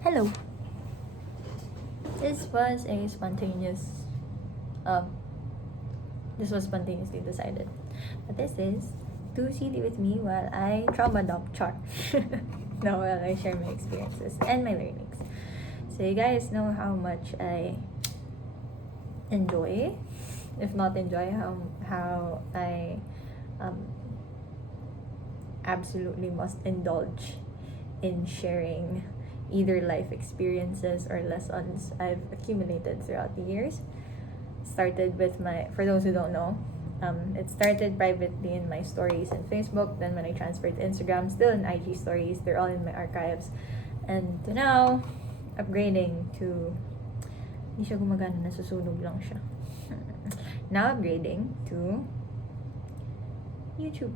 Hello. This was a um, this was spontaneously decided. But this is to CD with me while I trauma dump char. No, while I share my experiences and my learnings. So you guys know how much I enjoy, if not enjoy, how I um, absolutely must indulge in sharing either life experiences or lessons I've accumulated throughout the years. Started with for those who don't know, it started privately in my stories in Facebook. Then when I transferred to Instagram, still in IG stories. They're all in my archives. And to now, upgrading to, hindi siya gumagana, nasusunog lang siya. Now upgrading to YouTube.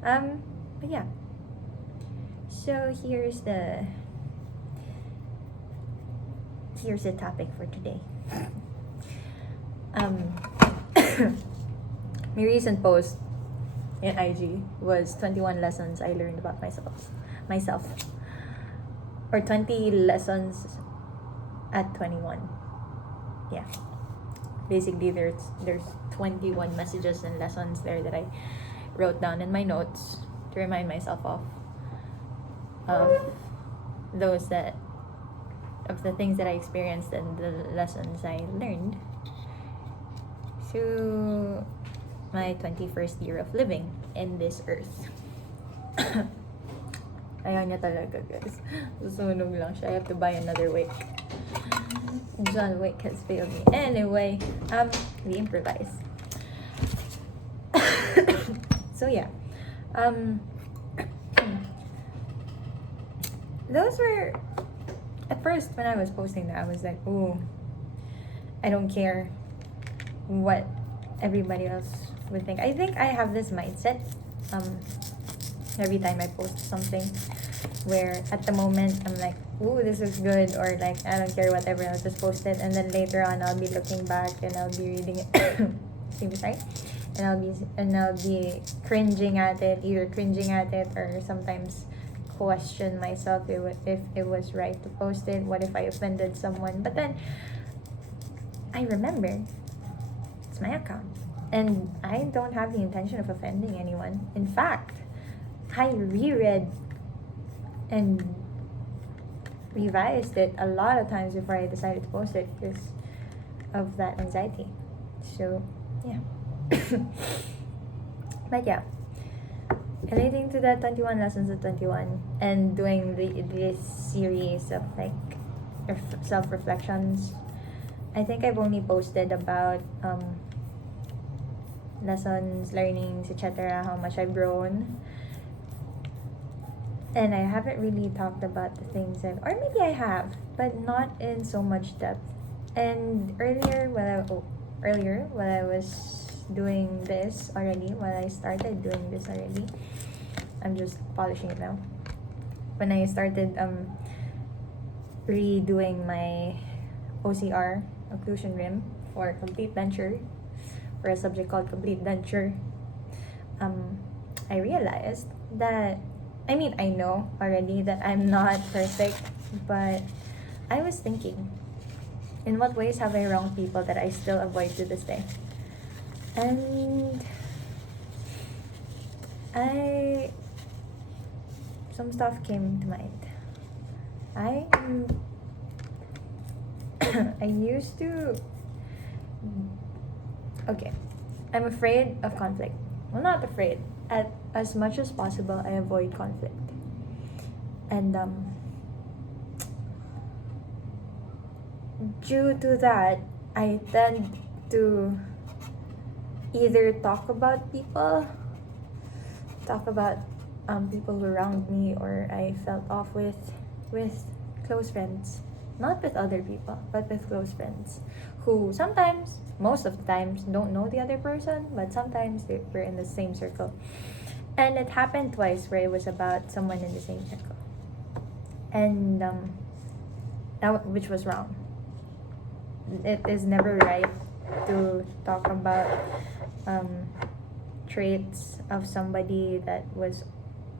But yeah. So here's the topic for today. My recent post in IG was 21 lessons I learned about myself, or 20 lessons at 21. Yeah, basically there's 21 messages and lessons there that I wrote down in my notes to remind myself of those that of the things that I experienced and the lessons I learned through my 21st year of living in this earth. Ayaw niya talaga, guys. Susunog lang siya. I have to buy another wick. John Wick has failed me. Anyway, we improvise. So yeah. Those were, at first when I was posting that, I was like, ooh, I don't care what everybody else would think. I think I have this mindset every time I post something where at the moment I'm like, ooh, this is good, or like, I don't care what everyone else has posted, and then later on I'll be looking back and I'll be reading it and I'll be cringing at it, either cringing at it or sometimes question myself if it was right to post it. What if I offended someone? But then I remember it's my account and I don't have the intention of offending anyone. In fact, I reread and revised it a lot of times before I decided to post it because of that anxiety. So yeah. But yeah, relating to the 21 lessons of 21 and doing this series of like self-reflections, I think I've only posted about lessons, learnings, etc., how much I've grown. And I haven't really talked about the things or maybe I have, but not in so much depth. And earlier while I was doing this already, while I started doing this already, I'm just polishing it now. When I started redoing my OCR, occlusion rim, for complete denture, for a subject called complete denture, I realized that, I mean, I know already that I'm not perfect, but I was thinking, in what ways have I wronged people that I still avoid to this day? And some stuff came to mind. I used to, okay, I'm afraid of conflict. Well, not afraid. As much as possible, I avoid conflict. And due to that, I tend to either talk about people who around me or I felt off with close friends. Not with other people, but with close friends who sometimes, most of the times, don't know the other person, but sometimes we're in the same circle. And it happened twice where it was about someone in the same circle. And which was wrong. It is never right to talk about traits of somebody that was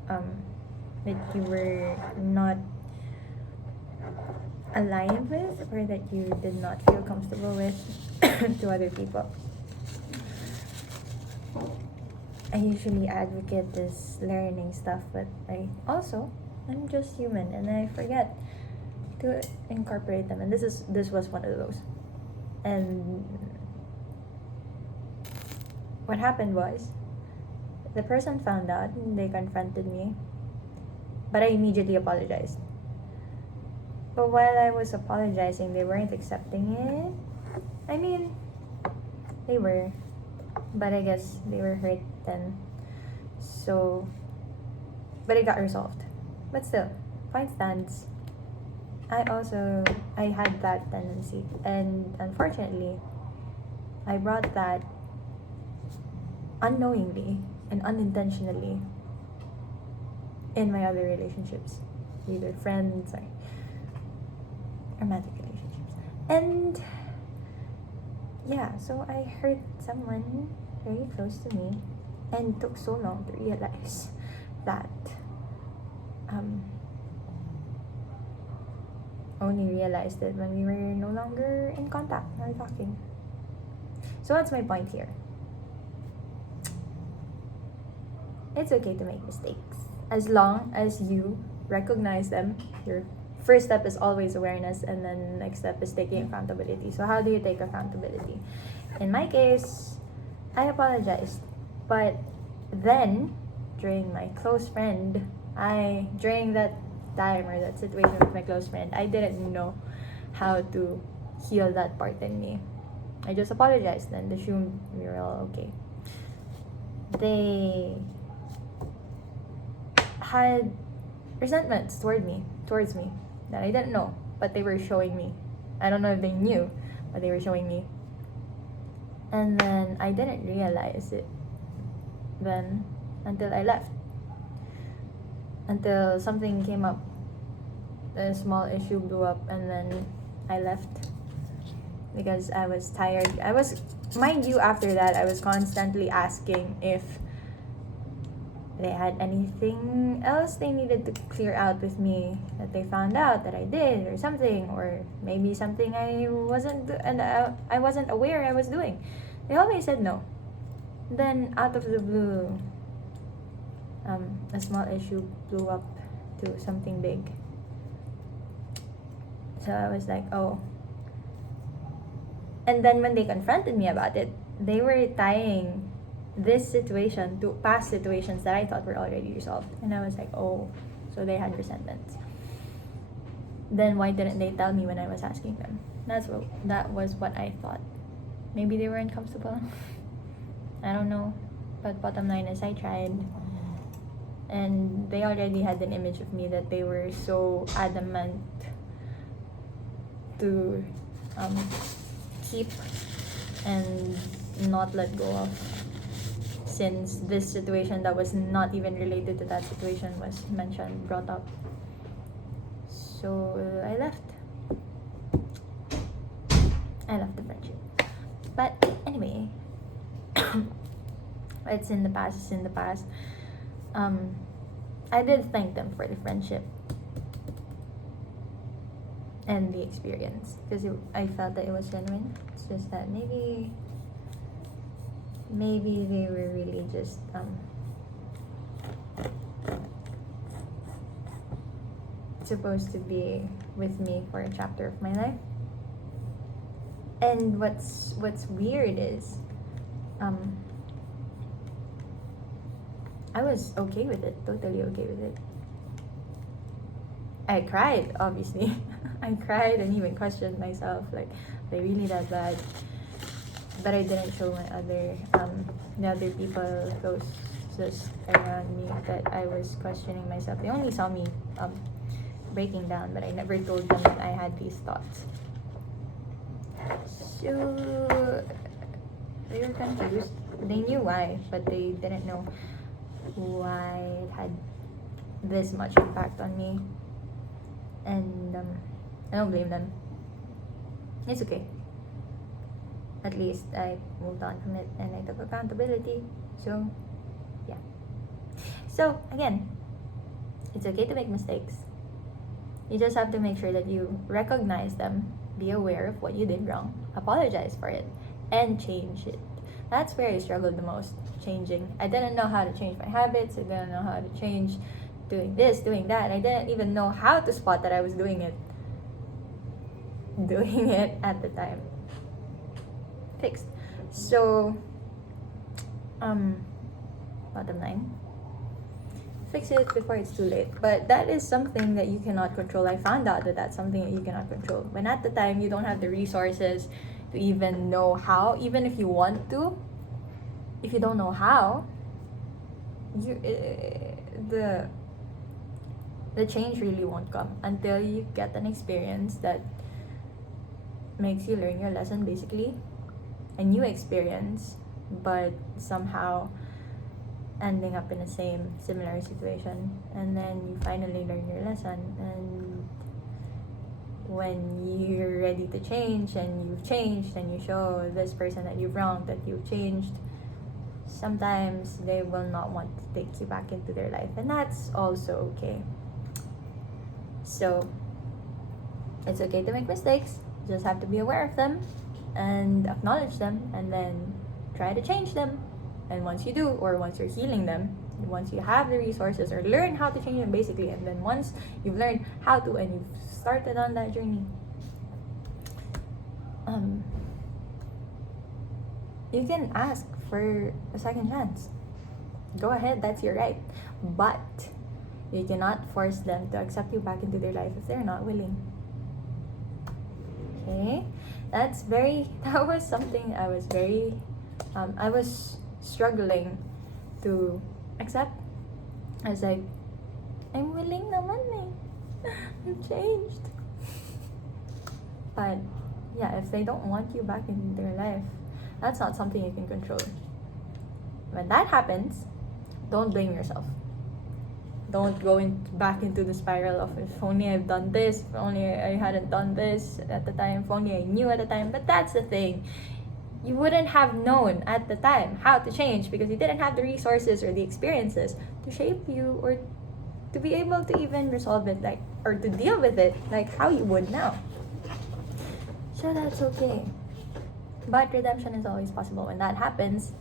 that you were not aligned with or that you did not feel comfortable with to other people. I usually advocate this learning stuff, but I'm just human and I forget to incorporate them, and this was one of those. And what happened was the person found out and they confronted me, but I immediately apologized. But while I was apologizing, they weren't accepting it. I mean, they were, but I guess they were hurt then. So, but it got resolved. But still, point stands. I had that tendency, and unfortunately, I brought that unknowingly and unintentionally in my other relationships, either friends or romantic relationships. And yeah, so I hurt someone very close to me, and it took so long to realize that only realized it when we were no longer in contact or talking. So what's my point here? It's okay to make mistakes as long as you recognize them. Your first step is always awareness, and then the next step is taking accountability. So how do you take accountability? In my case, I apologized, but then during my close friend, during that time or that situation with my close friend, I didn't know how to heal that part in me. I just apologized and assumed we were all okay. They had resentments towards me that I didn't know, but they were showing me. I don't know if they knew, but they were showing me. And then I didn't realize it then until I left. Until something came up. A small issue blew up, and then I left because I was tired. Mind you, after that, I was constantly asking if they had anything else they needed to clear out with me that they found out that I did, or something, or maybe something I wasn't aware I was doing. They always said no. Then out of the blue, a small issue blew up to something big. So I was like, oh. And then when they confronted me about it, they were tying this situation to past situations that I thought were already resolved. And I was like, oh, so they had resentments. Then why didn't they tell me when I was asking them? That was what I thought. Maybe they were uncomfortable. I don't know. But bottom line is I tried. And they already had an image of me that they were so adamant to keep and not let go of, since this situation that was not even related to that situation was brought up. So I left the friendship. But anyway, it's in the past. I did thank them for the friendship and the experience, because I felt that it was genuine. It's just that maybe they were really just supposed to be with me for a chapter of my life. And what's weird is I was okay with it, totally okay with it. I cried, obviously. I cried and even questioned myself, like, are they really that bad? But I didn't show my the other people closest around me that I was questioning myself. They only saw me breaking down, but I never told them that I had these thoughts. So they were confused. They knew why, but they didn't know why it had this much impact on me. And I don't blame them. It's okay. At least I moved on from it and I took accountability. So, yeah. So, again, it's okay to make mistakes. You just have to make sure that you recognize them, be aware of what you did wrong, apologize for it, and change it. That's where I struggled the most, changing. I didn't know how to change my habits. I didn't know how to change doing this, doing that. I didn't even know how to spot that I was doing it at the time. Fixed. So, bottom line, fix it before it's too late. But that is something that you cannot control. I found out that that's something that you cannot control. When at the time you don't have the resources to even know how, even if you want to, if you don't know how, the change really won't come until you get an experience that makes you learn your lesson, basically. A new experience, but somehow ending up in the same similar situation, and then you finally learn your lesson. And when you're ready to change and you've changed and you show this person that you've wronged that you've changed, sometimes they will not want to take you back into their life, and that's also okay. So it's okay to make mistakes, you just have to be aware of them and acknowledge them, and then try to change them. And once you do, or once you're healing them, once you have the resources or learn how to change them, basically, and then once you've learned how to and you've started on that journey, you can ask for a second chance. Go ahead, that's your right. But you cannot force them to accept you back into their life if they're not willing. Okay? That was something I was struggling to accept. I was like, I'm willing naman eh. I'm changed. But yeah, if they don't want you back in their life, that's not something you can control. When that happens, don't blame yourself. Don't go back into the spiral of, if only I've done this, if only I hadn't done this at the time, if only I knew at the time. But that's the thing. You wouldn't have known at the time how to change because you didn't have the resources or the experiences to shape you or to be able to even resolve it, like, or to deal with it like how you would now. So that's okay. But redemption is always possible. When that happens,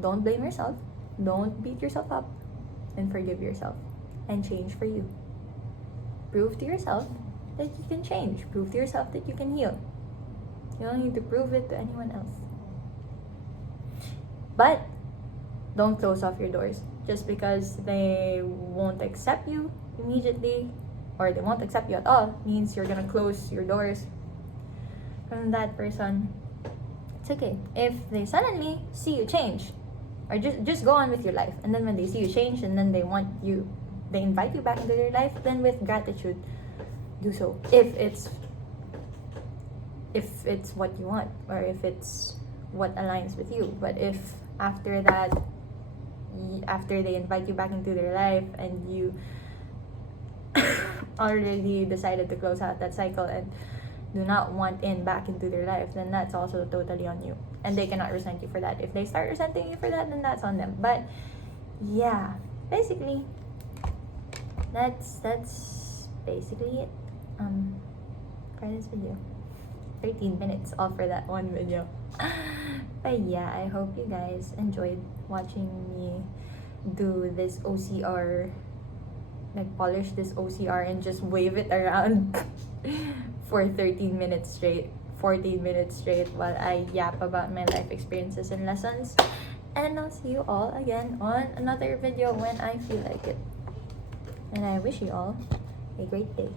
don't blame yourself, don't beat yourself up, and forgive yourself and change for you. Prove to yourself that you can change. Prove to yourself that you can heal. You don't need to prove it to anyone else. But don't close off your doors. Just because they won't accept you immediately, or they won't accept you at all, means you're gonna close your doors from that person. It's okay. If they suddenly see you change, or just go on with your life, and then when they see you change and then they invite you back into their life, then with gratitude, do so. If it's what you want, or if it's what aligns with you. But if after that, after they invite you back into their life and you already decided to close out that cycle and do not want back into their life, then that's also totally on you, and they cannot resent you for that. If they start resenting you for that, then that's on them. But yeah, basically that's basically it for this video. 13 minutes all for that one video. But yeah, I hope you guys enjoyed watching me do this OCR, like polish this OCR and just wave it around for 13 minutes straight, 14 minutes straight, while I yap about my life experiences and lessons. And I'll see you all again on another video when I feel like it. And I wish you all a great day.